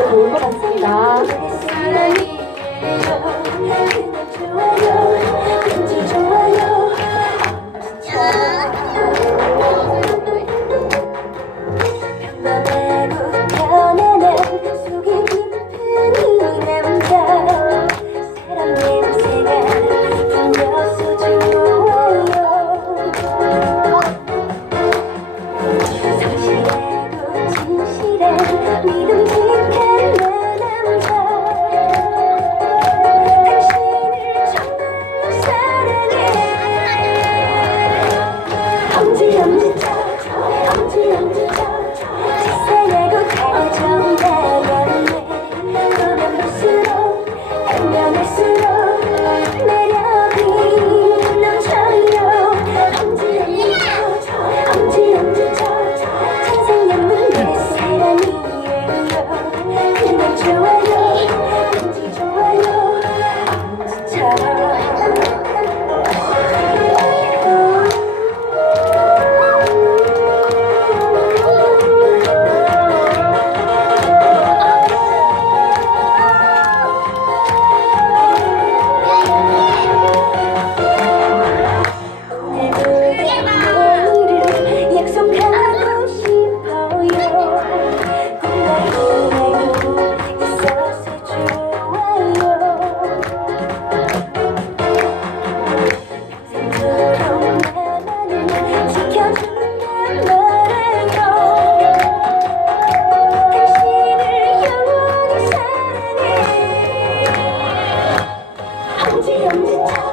좋은 것 같습니다. 有我